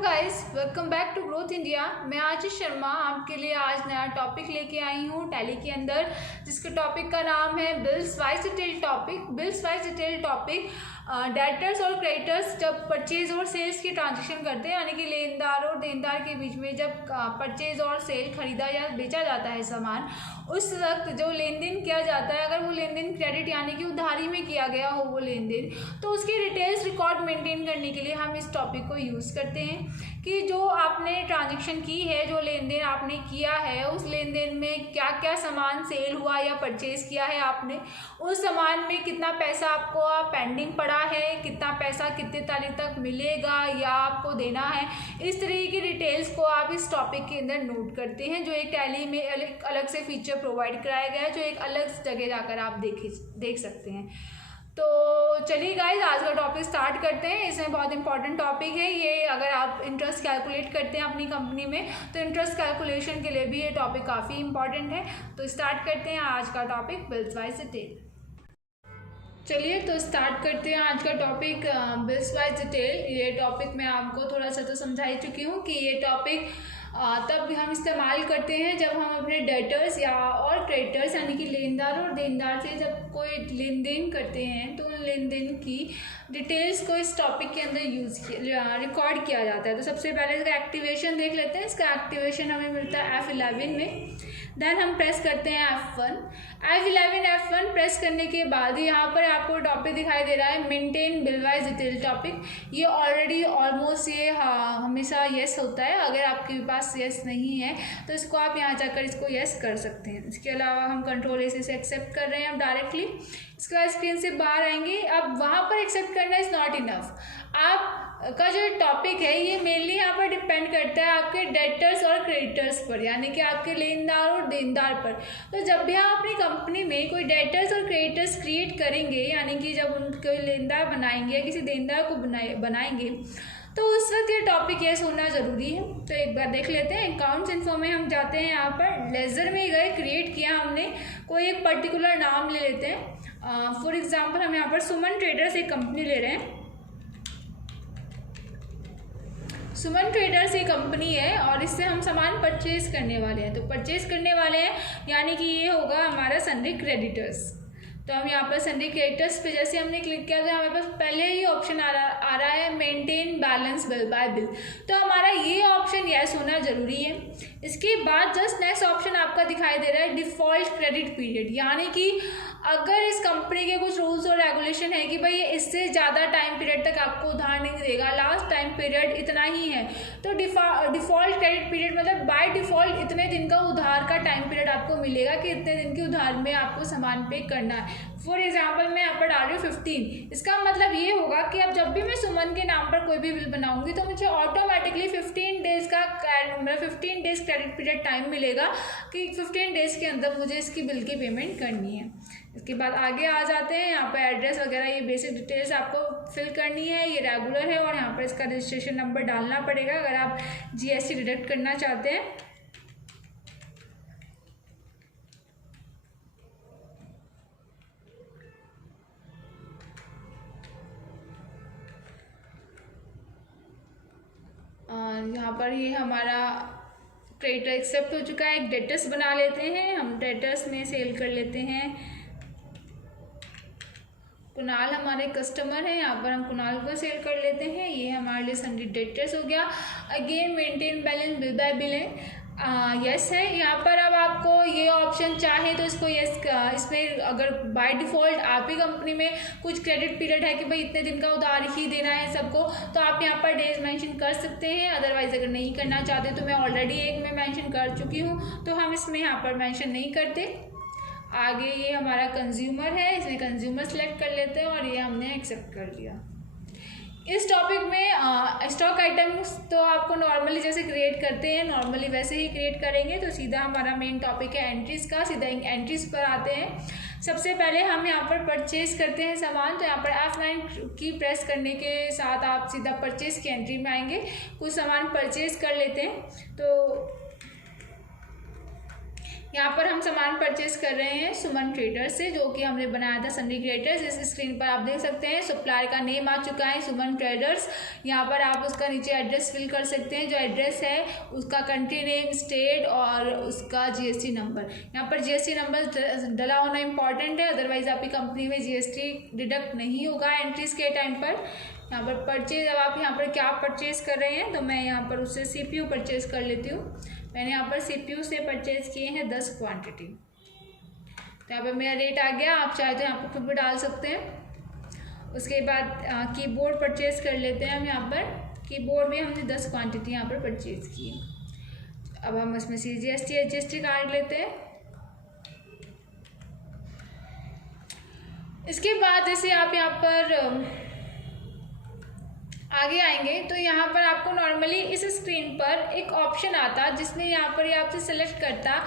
Guys, welcome back to Growth India. मैं आशीष शर्मा आपके लिए आज नया टॉपिक लेके आई हूँ टैली के अंदर, जिसके टॉपिक का नाम है bills wise detail topic. Bills wise detail topic debtors और क्रेडिटर्स जब परचेज और सेल्स की ट्रांजेक्शन करते हैं, यानी कि लेनदार और देनदार के बीच में जब परचेज और सेल खरीदा या बेचा जाता है सामान, उस वक्त जो लेन देन किया जाता है, अगर वो लेन देन क्रेडिट यानी कि उधारी में किया गया हो वो लेन देन, तो उसकी डिटेल्स रिकॉर्ड मेंटेन करने के लिए हम इस टॉपिक को यूज़ करते हैं कि जो आपने ट्रांजेक्शन की है, जो लेन देन आपने किया है, उस लेन देन में क्या क्या सामान सेल हुआ या परचेज किया है आपने, उस सामान में कितना पैसा आपको पेंडिंग पड़ा है, कितना पैसा कितने तारीख तक मिलेगा या आपको देना है, इस तरीके की डिटेल्स को आप इस टॉपिक के अंदर नोट करते हैं, जो एक टैली में अलग से फीचर प्रोवाइड कराया गया है, जो एक अलग जगह जाकर आप देख सकते हैं। तो चलिए गाइस, आज का टॉपिक स्टार्ट करते हैं। इसमें बहुत इंपॉर्टेंट टॉपिक है ये। अगर आप इंटरेस्ट कैलकुलेट करते हैं अपनी कंपनी में, तो इंटरेस्ट कैलकुलेशन के लिए भी ये टॉपिक काफ़ी इंपॉर्टेंट है। तो स्टार्ट करते हैं आज का टॉपिक बिल्स वाइज डिटेल। चलिए तो स्टार्ट करते हैं आज का टॉपिक बिल्स वाइज डिटेल। ये टॉपिक मैं आपको थोड़ा सा तो समझा ही चुकी हूँ कि ये टॉपिक तब भी हम इस्तेमाल करते हैं जब हम अपने डेटर्स या और क्रेडिटर्स यानी कि लेनदार और देनदार से जब कोई लेन देन करते हैं, तो उन लेन देन की डिटेल्स को इस टॉपिक के अंदर रिकॉर्ड किया जाता है। तो सबसे पहले इसका एक्टिवेशन देख लेते हैं। इसका एक्टिवेशन हमें मिलता है F11 में। देन हम प्रेस करते हैं F1। F1 प्रेस करने के बाद यहाँ पर आपको टॉपिक दिखाई दे रहा है maintain bill wise detail topic. ये ऑलरेडी ऑलमोस्ट ये हमेशा येस होता है। अगर आपके पास येस नहीं है तो इसको आप यहाँ जाकर इसको येस कर सकते हैं। इसके अलावा हम कंट्रोल ए से एक्सेप्ट कर रहे हैं अब डायरेक्टली। इसके बाद स्क्रीन से बाहर आएंगे। अब वहाँ पर एक्सेप्ट करना इज़ नॉट इनफ। आप का जो टॉपिक है ये मेनली यहाँ पर डिपेंड करता है आपके डेटर्स और क्रेडिटर्स पर, यानी कि आपके लेनदार और देनदार पर। तो जब भी आप अपनी कंपनी में कोई डेटर्स और क्रेडिटर्स क्रिएट करेंगे, यानी कि जब उनको लेनदार बनाएंगे या किसी देनदार को बनाएंगे, तो उस वक्त ये टॉपिक येस होना ज़रूरी है। तो एक बार देख लेते हैं। अकाउंट्स इन्फो में हम जाते हैं। यहाँ पर लेजर में गए, क्रिएट किया हमने, कोई एक पर्टिकुलर नाम ले लेते हैं। फॉर एग्जांपल हम यहाँ पर सुमन ट्रेडर्स एक कंपनी ले रहे हैं। सुमन ट्रेडर्स एक कंपनी है और इससे हम सामान परचेज करने वाले हैं। तो परचेज करने वाले हैं यानी कि ये होगा हमारा सन्ड्री क्रेडिटर्स। तो हम यहाँ पर सन्ड्री क्रेडिटर्स पे जैसे हमने क्लिक किया तो हमारे पास पहले ही ऑप्शन आ रहा है maintain balance bill bye bill. तो हमारा ये ऑप्शन यस होना ज़रूरी है। इसके बाद जस्ट नेक्स्ट ऑप्शन आपका दिखाई दे रहा है डिफ़ॉल्ट क्रेडिट पीरियड, यानी कि अगर इस कंपनी के कुछ रूल्स और रेगुलेशन है कि भाई ये इससे ज़्यादा टाइम पीरियड तक आपको उधार नहीं देगा, लास्ट टाइम पीरियड इतना ही है, तो डिफ़ॉल्ट क्रेडिट पीरियड मतलब बाय डिफ़ॉल्ट इतने दिन का उधार का टाइम पीरियड आपको मिलेगा कि इतने दिन के उधार में आपको सामान पे करना है। फॉर एग्जाम्पल मैं यहाँ पर डाल रही हूँ 15। इसका मतलब ये होगा कि अब जब भी मैं सुमन के नाम पर कोई भी बिल बनाऊंगी तो मुझे ऑटोमेटिकली 15 डेज़ का मतलब 15 डेज़ क्रेडिट पीरियड टाइम मिलेगा कि 15 डेज़ के अंदर मुझे इसकी बिल की पेमेंट करनी है। इसके बाद आगे आ जाते हैं। यहाँ पर एड्रेस वगैरह ये बेसिक डिटेल्स आपको फिल करनी है, ये रेगुलर है और यहाँ पर इसका रजिस्ट्रेशन नंबर डालना पड़ेगा अगर आप GST डिडक्ट करना चाहते हैं। यहाँ पर ये हमारा क्रेडिटर एक्सेप्ट हो चुका है। एक डेटर्स बना लेते हैं हम। डेटर्स में सेल कर लेते हैं कुणाल, हमारे कस्टमर हैं। यहाँ पर हम कुणाल को सेल कर लेते हैं। ये हमारे लिए सन्ड्री डेटर्स हो गया। Again maintain balance bill bye bill है, यस है। यहाँ पर अब आपको ये ऑप्शन चाहे तो इसको यस, इसमें अगर बाय डिफ़ॉल्ट आप ही कंपनी में कुछ क्रेडिट पीरियड है कि भाई इतने दिन का उधार ही देना है सबको, तो आप यहाँ पर डेज मेंशन कर सकते हैं। अदरवाइज़ अगर नहीं करना चाहते तो मैं ऑलरेडी एक में मेंशन कर चुकी हूँ, तो हम इसमें यहाँ पर मेंशन नहीं करते। आगे ये हमारा कंज्यूमर है, इसमें कंज्यूमर सेलेक्ट कर लेते हैं और ये हमने एक्सेप्ट कर लिया। इस टॉपिक में स्टॉक आइटम्स तो आपको नॉर्मली जैसे क्रिएट करते हैं नॉर्मली वैसे ही क्रिएट करेंगे। तो सीधा हमारा मेन टॉपिक है एंट्रीज़ का। सीधा एंट्रीज़ पर आते हैं। सबसे पहले हम यहाँ पर परचेज़ करते हैं सामान। तो यहाँ पर F9 की प्रेस करने के साथ आप सीधा परचेज़ की एंट्री में आएंगे। कुछ सामान परचेज़ कर लेते हैं। तो यहाँ पर हम सामान परचेज कर रहे हैं सुमन ट्रेडर्स से, जो कि हमने बनाया था सन्नी क्रिएटर्स। इस स्क्रीन पर आप देख सकते हैं सप्लायर का नेम आ चुका है सुमन ट्रेडर्स। यहाँ पर आप उसका नीचे एड्रेस फिल कर सकते हैं, जो एड्रेस है उसका कंट्री नेम, स्टेट और उसका जीएसटी नंबर। यहाँ पर जीएसटी नंबर डला होना इंपॉर्टेंट है, अदरवाइज आपकी कंपनी में जीएसटी डिडक्ट नहीं होगा एंट्रीज के टाइम पर। यहाँ पर परचेज, अब आप यहाँ पर क्या परचेज कर रहे हैं, तो मैं यहाँ पर उससे CPU परचेज कर लेती हूँ। मैंने यहाँ पर CPU से परचेज किए हैं 10 क्वांटिटी। तो यहाँ पर मेरा रेट आ गया, आप चाहे तो यहाँ पर खुद भी डाल सकते हैं। उसके बाद कीबोर्ड परचेज कर लेते हैं हम। यहाँ पर कीबोर्ड भी हमने 10 क्वांटिटी यहाँ पर परचेज की। अब हम इसमें से GST काट लेते हैं। इसके बाद जैसे आप यहाँ पर आगे आएंगे तो यहाँ पर आपको नॉर्मली इस स्क्रीन पर एक ऑप्शन आता जिसमें यहाँ पर ये आपसे सेलेक्ट करता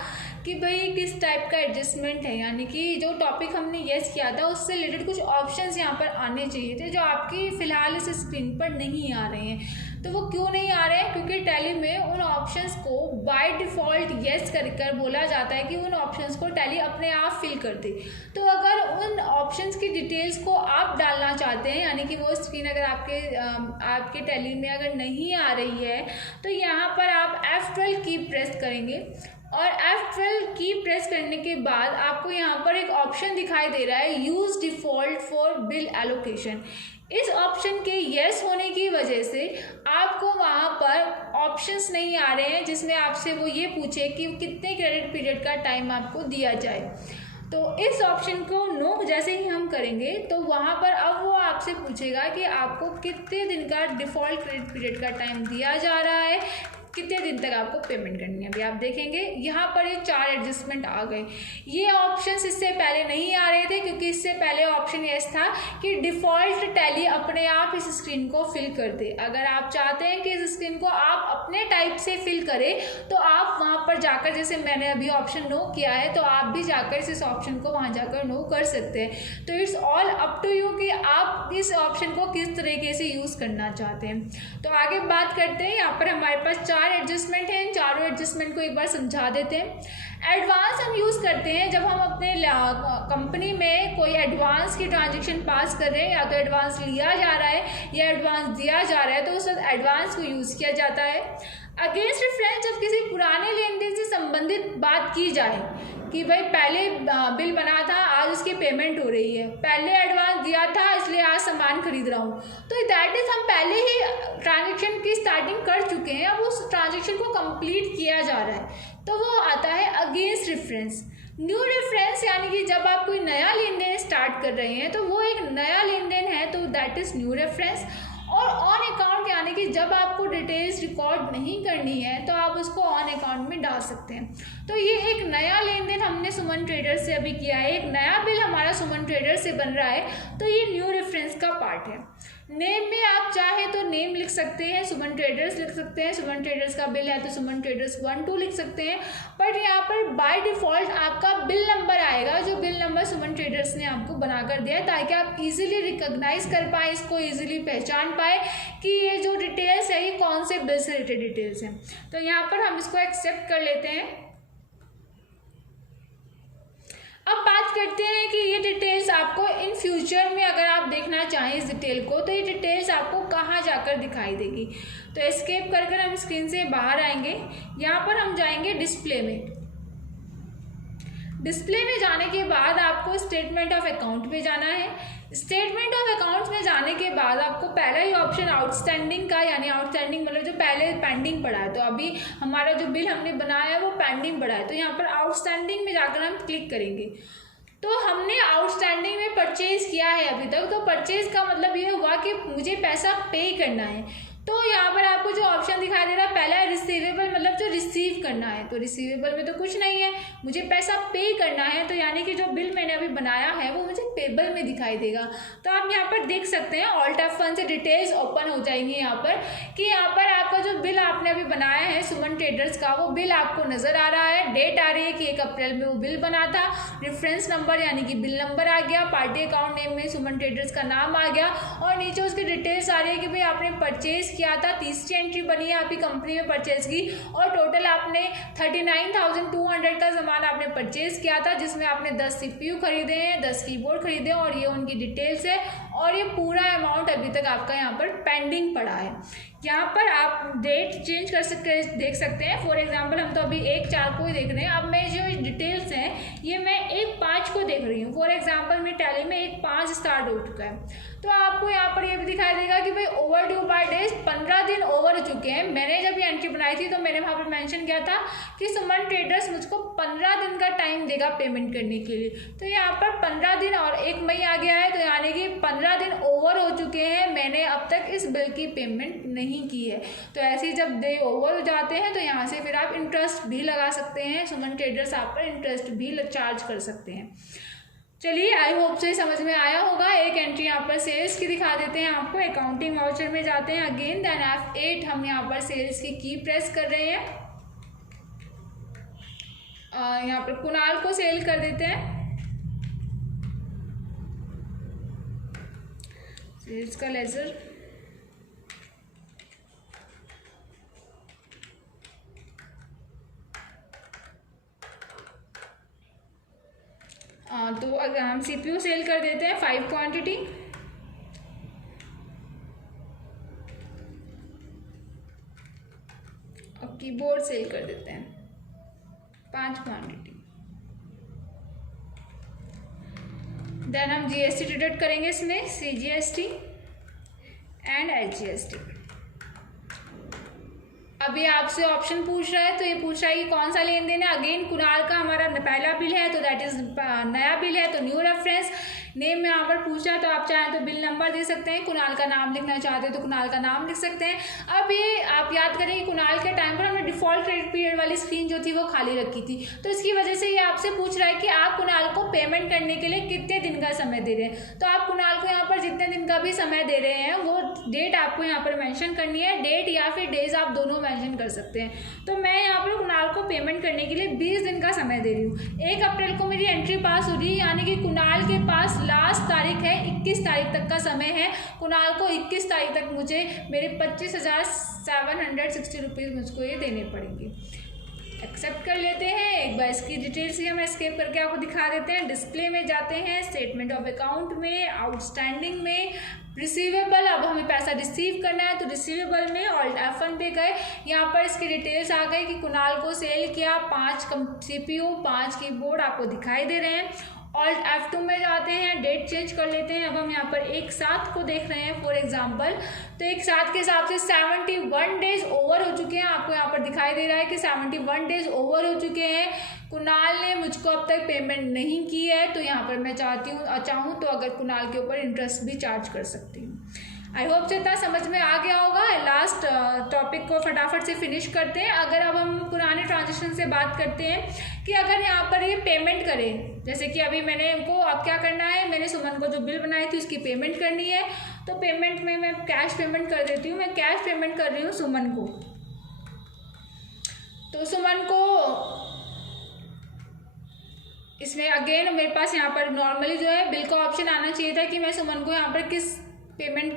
कि भाई किस टाइप का एडजस्टमेंट है, यानी कि जो टॉपिक हमने येस किया था उससे रिलेटेड कुछ ऑप्शंस यहाँ पर आने चाहिए थे, जो आपकी फ़िलहाल इस स्क्रीन पर नहीं आ रहे हैं। तो वो क्यों नहीं आ रहे हैं? क्योंकि टैली में उन ऑप्शंस को बाय डिफ़ॉल्ट येस कर बोला जाता है कि उन ऑप्शंस को टैली अपने आप फिल कर दे। तो अगर उन ऑप्शंस की डिटेल्स को आप डालना चाहते हैं, यानी कि वो स्क्रीन अगर आपके टैली में अगर नहीं आ रही है, तो यहाँ पर आप F12 की प्रेस करेंगे और F12 की प्रेस करने के बाद आपको यहाँ पर एक ऑप्शन दिखाई दे रहा है use default for bill allocation. इस ऑप्शन के येस होने की वजह से आपको वहाँ पर ऑप्शंस नहीं आ रहे हैं जिसमें आपसे वो ये पूछे कि कितने क्रेडिट पीरियड का टाइम आपको दिया जाए। तो इस ऑप्शन को नो जैसे ही हम करेंगे तो वहाँ पर अब वो आपसे पूछेगा कि आपको कितने दिन का डिफ़ॉल्ट क्रेडिट पीरियड का टाइम दिया जा रहा है, कितने दिन तक आपको पेमेंट करनी है। अभी आप देखेंगे यहाँ पर ये 4 एडजस्टमेंट आ गए। ये ऑप्शंस इससे पहले नहीं आ रहे थे क्योंकि इससे पहले ऑप्शन ये था कि डिफ़ॉल्ट टैली अपने आप इस स्क्रीन को फिल कर दे। अगर आप चाहते हैं कि इस स्क्रीन को आप अपने टाइप से फिल करें तो आप वहाँ पर जाकर, जैसे मैंने अभी ऑप्शन नो किया है, तो आप भी जाकर इस ऑप्शन को वहाँ जाकर नो कर सकते हैं। तो it's all up to you कि आप इस ऑप्शन को किस तरीके से यूज़ करना चाहते हैं। तो आगे बात करते हैं। यहाँ पर हमारे पास 4 एडजस्टमेंट हैं। इन चारों एडजस्टमेंट को एक बार समझा देते हैं। एडवांस हम यूज़ करते हैं जब हम अपने कंपनी में कोई एडवांस की ट्रांजैक्शन पास कर रहे हैं, या तो एडवांस लिया जा रहा है या एडवांस दिया जा रहा है, तो उस वक्त एडवांस को यूज़ किया जाता है। अगेंस्ट रेफरेंस जब किसी पुराने लेन देन से संबंधित बात की जाए कि भाई पहले बिल बना था, आज उसकी पेमेंट हो रही है, पहले एडवांस दिया था इसलिए आज सामान खरीद रहा हूँ, तो दैट इज़ हम पहले ही ट्रांजैक्शन की स्टार्टिंग कर चुके हैं, अब उस ट्रांजैक्शन को कंप्लीट किया जा रहा है, तो वो आता है अगेंस्ट रेफरेंस। न्यू रेफरेंस यानी कि जब आप कोई नया लेन देन स्टार्ट कर रहे हैं तो वो एक नया लेन देन है, तो दैट इज़ न्यू रेफरेंस। और ऑन अकाउंट यानी कि जब आपको डिटेल्स रिकॉर्ड नहीं करनी है तो आप उसको ऑन अकाउंट में डाल सकते हैं। तो ये एक नया लेन देन हमने सुमन ट्रेडर्स से अभी किया है, एक नया बिल हमारा सुमन ट्रेडर्स से बन रहा है, तो ये न्यू रेफरेंस का पार्ट है। नेम में आप चाहे तो नेम लिख सकते हैं, सुमन ट्रेडर्स लिख सकते हैं, सुमन ट्रेडर्स का बिल है तो सुमन ट्रेडर्स 1-2 लिख सकते हैं, बट यहाँ पर बाय डिफ़ॉल्ट आपका बिल नंबर आएगा, जो बिल नंबर सुमन ट्रेडर्स ने आपको बनाकर दिया है, ताकि आप इजीली रिकॉग्नाइज कर पाएँ, इसको इजीली पहचान पाए कि ये जो डिटेल्स है ये कौन से बिल से रिलेटेड डिटेल्स हैं। तो यहाँ पर हम इसको एक्सेप्ट कर लेते हैं। अब बात करते हैं कि ये डिटेल्स आपको इन फ्यूचर में अगर आप देखना चाहें इस डिटेल को, तो ये डिटेल्स आपको कहाँ जाकर दिखाई देगी। तो एस्केप कर हम स्क्रीन से बाहर आएंगे। यहाँ पर हम जाएंगे डिस्प्ले में। डिस्प्ले में जाने के बाद आपको स्टेटमेंट ऑफ अकाउंट पे जाना है। स्टेटमेंट ऑफ अकाउंट्स में जाने के बाद आपको पहला ही ऑप्शन आउटस्टैंडिंग का, यानी आउटस्टैंडिंग मतलब जो पहले पेंडिंग पड़ा है, तो अभी हमारा जो बिल हमने बनाया है वो पेंडिंग पड़ा है, तो यहाँ पर आउटस्टैंडिंग में जाकर हम क्लिक करेंगे। तो हमने आउटस्टैंडिंग में परचेज़ किया है अभी तक, तो परचेज़ का मतलब ये हुआ कि मुझे पैसा पे करना है। तो यहाँ पर आपको जो ऑप्शन दिखाई दे रहा है पहला है रिसीवेबल, मतलब जो रिसीव करना है, तो रिसीवेबल में तो कुछ नहीं है, मुझे पैसा पे करना है, तो यानी कि जो बिल मैंने अभी बनाया है वो मुझे पेबल में दिखाई देगा। तो आप यहाँ पर देख सकते हैं ऑल्ट F1 से डिटेल्स ओपन हो जाएंगी यहाँ पर, कि यहाँ पर आपका जो बिल आपने अभी बनाया है सुमन ट्रेडर्स का, वो बिल आपको नज़र आ रहा है, डेट आ रही है कि 1 अप्रैल में वो बिल बना था, रेफरेंस नंबर यानी कि बिल नंबर आ गया, पार्टी अकाउंट नेम में सुमन ट्रेडर्स का नाम आ गया, और नीचे उसकी डिटेल्स आ रही है कि भाई आपने परचेज किया था, तीसरी एंट्री बनी है आपकी कंपनी में परचेज की, और टोटल आपने 39,200 का सामान आपने परचेज किया था, जिसमें आपने 10 CPU खरीदे हैं, 10 कीबोर्ड खरीदे हैं, और ये उनकी डिटेल्स है, और ये पूरा अमाउंट अभी तक आपका यहाँ पर पेंडिंग पड़ा है। यहाँ पर आप डेट चेंज कर सकते देख सकते हैं। फॉर एग्जांपल हम तो अभी 1/4 को ही देख रहे हैं। अब मैं जो डिटेल्स हैं ये मैं 1/5 को देख रही हूँ। फॉर एग्जांपल मेरी टैली में 1/5 स्टार्ट हो चुका है, तो आपको यहाँ पर ये भी दिखाई देगा कि भाई ओवर ड्यू बाय डेज 15 दिन ओवर हो चुके हैं। मैंने जब ये एंट्री बनाई थी तो मैंने वहाँ पर मेंशन किया था कि सुमन ट्रेडर्स मुझको 15 दिन का टाइम देगा पेमेंट करने के लिए। तो यहाँ पर 15 दिन और 1 मई आ गया है, तो यानी कि 15 दिन ओवर हो चुके हैं, मैंने अब तक इस बिल की पेमेंट नहीं की है। तो ऐसे ही जब डे ओवर हो जाते हैं तो यहाँ से फिर आप इंटरेस्ट भी लगा सकते हैं, सुमन ट्रेडर्स आप पर इंटरेस्ट भी चार्ज कर सकते हैं। चलिए, आई होप से समझ में आया होगा। एक एंट्री यहाँ पर सेल्स की दिखा देते हैं आपको। अकाउंटिंग वाउचर में जाते हैं अगेन, देन F8 हम यहाँ पर सेल्स की प्रेस कर रहे हैं। यहाँ पर कुणाल को सेल कर देते हैं, सेल्स का लेजर। तो अगर हम CPU सेल कर देते हैं 5 क्वांटिटी, और कीबोर्ड सेल कर देते हैं 5 क्वांटिटी। देन हम GST डिडक्ट करेंगे इसमें, CGST एंड SGST। अभी आपसे ऑप्शन पूछ रहा है, तो ये पूछ रहा है कि कौन सा लेन देन है। अगेन कुणाल का हमारा पहला बिल है, तो दैट इज नया बिल है, तो न्यू रेफरेंस। नेम में यहाँ पर पूछा है, तो आप चाहें तो बिल नंबर दे सकते हैं। कुणाल का नाम लिखना चाहते हैं तो कुणाल का नाम लिख सकते हैं। अब ये आप याद करें कि कुणाल के टाइम पर हमने डिफॉल्ट क्रेडिट पीरियड वाली स्क्रीन जो थी वो खाली रखी थी, तो इसकी वजह से ये आपसे पूछ रहा है कि आप कुणाल को पेमेंट करने के लिए कितने दिन का समय दे रहे हैं। तो आप कुणाल को यहाँ पर जितने दिन का भी समय दे रहे हैं वो डेट आपको यहाँ पर मेंशन करनी है। डेट या फिर डेज आप दोनों मेंशन कर सकते हैं। तो मैं यहाँ पर कुणाल को पेमेंट करने के लिए 20 दिन का समय दे रही हूँ। 1 अप्रैल को मेरी एंट्री पास हो रही है, यानी कि कुणाल के पास लास्ट तारीख है 21 तारीख तक का समय है। कुणाल को 21 तारीख तक मुझे मेरे 25,760 रुपीज़ मुझको ये देने पड़ेंगे। एक्सेप्ट कर लेते हैं। एक बार इसकी डिटेल्स ही हम एस्केप करके आपको दिखा देते हैं। डिस्प्ले में जाते हैं, स्टेटमेंट ऑफ अकाउंट में, आउटस्टैंडिंग में, रिसीवेबल। अब हमें पैसा रिसीव करना है, तो रिसीवेबल में Alt F1 पे गए, यहाँ पर इसकी डिटेल्स आ गई कि कुणाल को सेल किया 5 CPU 5 कीबोर्ड आपको दिखाई दे रहे हैं। Alt F2 में जाते हैं, डेट चेंज कर लेते हैं। अब हम यहाँ पर 1/7 को देख रहे हैं फॉर एग्जांपल, तो 1/7 के हिसाब से 71 डेज ओवर हो चुके हैं। आपको यहाँ पर दिखाई दे रहा है कि 71 डेज ओवर हो चुके हैं। कुणाल ने मुझको अब तक पेमेंट नहीं की है, तो यहाँ पर मैं चाहूँ तो अगर कुणाल के ऊपर इंटरेस्ट भी चार्ज कर सकती हूँ। आई होप से इतना समझ में आ गया होगा। लास्ट टॉपिक को फटाफट से फिनिश करते हैं। अगर अब हम पुराने ट्रांजेक्शन से बात करते हैं कि अगर यहाँ पर ये पेमेंट करें, जैसे कि अभी मैंने इनको अब क्या करना है, मैंने सुमन को जो बिल बनाई थी उसकी पेमेंट करनी है, तो पेमेंट में मैं कैश पेमेंट कर देती हूँ। मैं कैश पेमेंट कर रही हूँ सुमन को, तो सुमन को इसमें अगेन मेरे पास यहाँ पर नॉर्मली जो है बिल का ऑप्शन आना चाहिए था कि मैं सुमन को यहाँ पर किस पेमेंट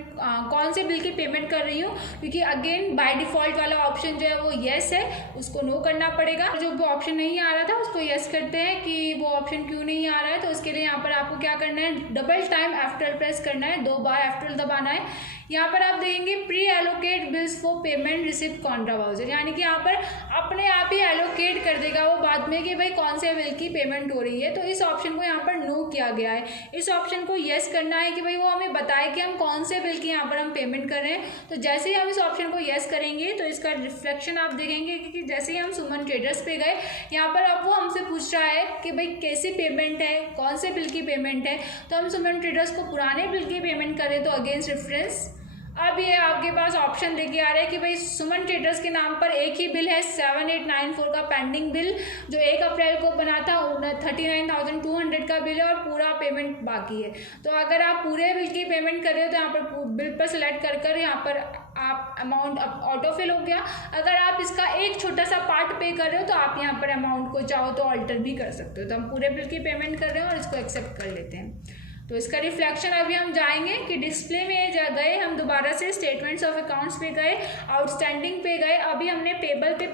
कौन से बिल की पेमेंट कर रही हूँ, क्योंकि अगेन बाय डिफ़ॉल्ट वाला ऑप्शन जो है वो येस है, उसको नो करना पड़ेगा। जो वो ऑप्शन नहीं आ रहा था उसको येस करते हैं कि वो ऑप्शन क्यों नहीं आ रहा है। तो उसके लिए यहाँ पर आपको क्या करना है, डबल टाइम F12 प्रेस करना है, 2 बार F12 दबाना है। यहाँ पर आप देखेंगे pre allocate bills for payment receipt Contra voucher, यानी कि यहाँ पर अपने आप ही एलोकेट कर देगा वो बाद में कि भाई कौन से बिल की पेमेंट हो रही है। तो इस ऑप्शन को यहाँ पर नो किया गया है। इस ऑप्शन को येस करना है कि भाई वो हमें बताए कि हम कौन से बिल की यहाँ पर हम पेमेंट कर रहे हैं। तो जैसे ही हम इस ऑप्शन को येस करेंगे तो इसका रिफ्लेक्शन आप देखेंगे कि जैसे ही हम सुमन ट्रेडर्स पे गए, यहाँ पर अब वो हमसे पूछ रहा है कि भाई कैसी पेमेंट है, कौन से बिल की पेमेंट है। तो हम सुमन ट्रेडर्स को पुराने बिल की पेमेंट करें तो अगेंस्ट रेफरेंस अब ये आपके पास ऑप्शन लेके आ रहा है कि भाई सुमन ट्रेडर्स के नाम पर एक ही बिल है 7894 का पेंडिंग बिल, जो 1 अप्रैल को बना था 39,200 का बिल है और पूरा पेमेंट बाकी है। तो अगर आप पूरे बिल की पेमेंट कर रहे हो तो यहाँ पर बिल पर सेलेक्ट कर यहाँ पर आप अमाउंट ऑटो फिल हो गया। अगर आप इसका एक छोटा सा पार्ट पे कर रहे हो तो आप यहाँ पर अमाउंट को चाहो तो ऑल्टर भी कर सकते हो। तो हम पूरे बिल की पेमेंट कर रहे हैं और इसको एक्सेप्ट कर लेते हैं। तो इसका रिफ्लेक्शन अभी हम जाएंगे कि डिस्प्ले में गए, हम दोबारा से स्टेटमेंट्स ऑफ अकाउंट्स पे गए, आउटस्टैंडिंग पे गए, अभी हमने पेबल पे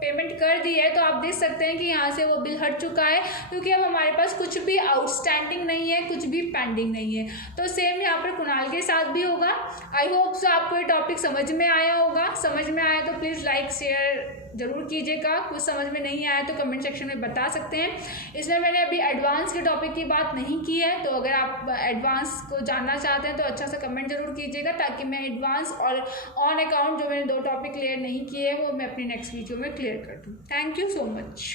पेमेंट कर दी है। तो आप देख सकते हैं कि यहाँ से वो बिल हट चुका है, क्योंकि अब हमारे पास कुछ भी आउटस्टैंडिंग नहीं है, कुछ भी पेंडिंग नहीं है। तो सेम यहाँ पर कुणाल के साथ भी होगा। आई होप सो आपको ये टॉपिक समझ में आया होगा। समझ में आया तो प्लीज़ लाइक शेयर ज़रूर कीजिएगा। कुछ समझ में नहीं आया तो कमेंट सेक्शन में बता सकते हैं। इसमें मैंने अभी एडवांस के टॉपिक की बात नहीं की है, तो अगर आप एडवांस को जानना चाहते हैं तो अच्छा सा कमेंट जरूर कीजिएगा, ताकि मैं एडवांस और ऑन अकाउंट जो मैंने 2 टॉपिक क्लियर नहीं किए वो मैं अपनी नेक्स्ट वीडियो में क्लियर कर दूँ। Thank you so much.